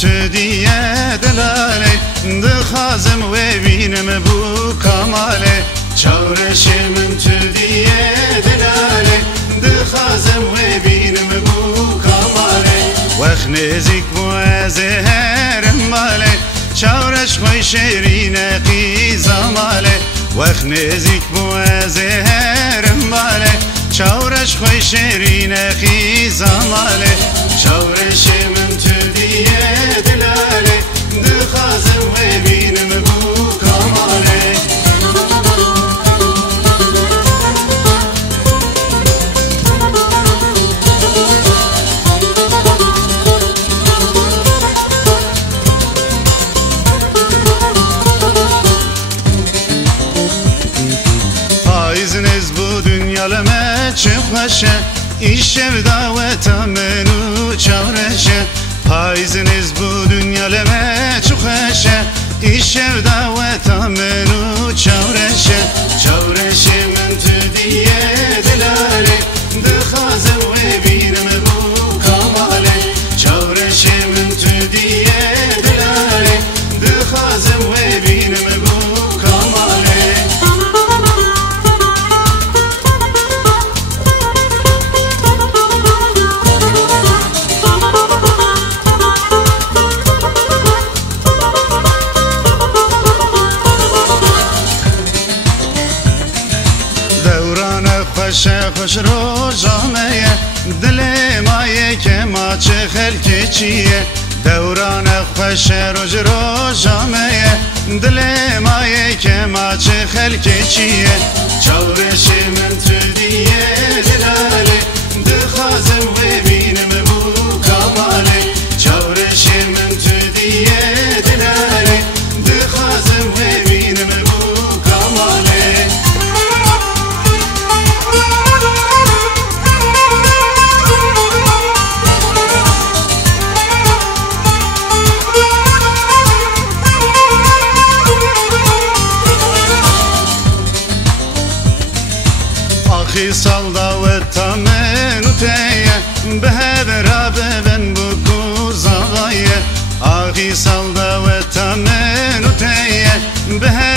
تدیه دلاله دخازم و بینم بو کماله چارش من تدیه دلاله دخازم و بینم بو کماله وقت نزیک بو زهرم ماله چارش خوی شیرین قیزماله وقت نزیک بو زهرم ماله چارش خوی شیرین قیزماله چارش من تدیه دلاله دخازم و بینم بو کماله پاییزنیز بو دنیالمه چخشه ایش دعوت منو چارشه پاییزنیز بو دنیالمه چخشه ایش دعوت منو چارشه چارشه من تدیه دلاله دخازم و بینم بو کماله چارشه من تدیه دلاله دخازم و بینم بو کماله خوش روزامه دل مایه که ما چه خلکی چیه دوران خوش روزامه دل مایه که ما چه خلکی چیه چارش من تدیه دلاله دخازم و بینم بو کماله چارش من تدیه دلاله دخازم و بینم بو کماله آخی سال داوت تامن و تیه به برابه بن بکو زاوایه آخی سال داوت تامن و تیه به